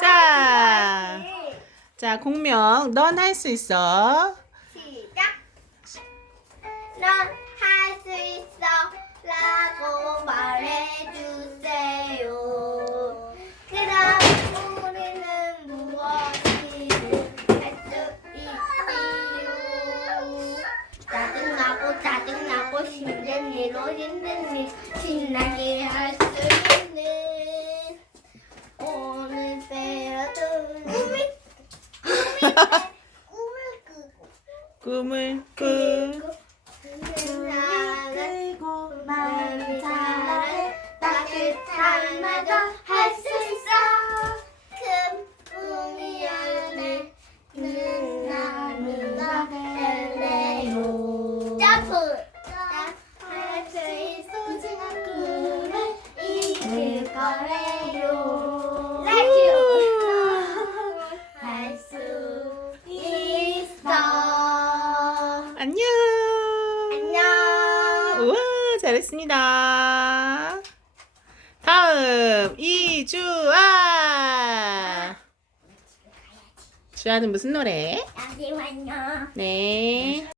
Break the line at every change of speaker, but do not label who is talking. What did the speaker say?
자, 자, 공명, 넌 할 수 있어.
시작. 넌 할 수 있어. 라고 말해주세요. 짜증나고 짜증나고 힘든 일로 힘든 일 신나게 꿈을 꾸고
꿈을 꾸.
끌고 마음이 잘해. 따뜻한 말도 할수 있어. 큰 꿈이 열네. 눈나는 할래요. 점프. 할수 있어 소중한 꿈을 이룰 거래
안녕.
안녕.
우와, 잘했습니다. 다음, 이주아. 주아는 무슨 노래?
잠시만요.
네.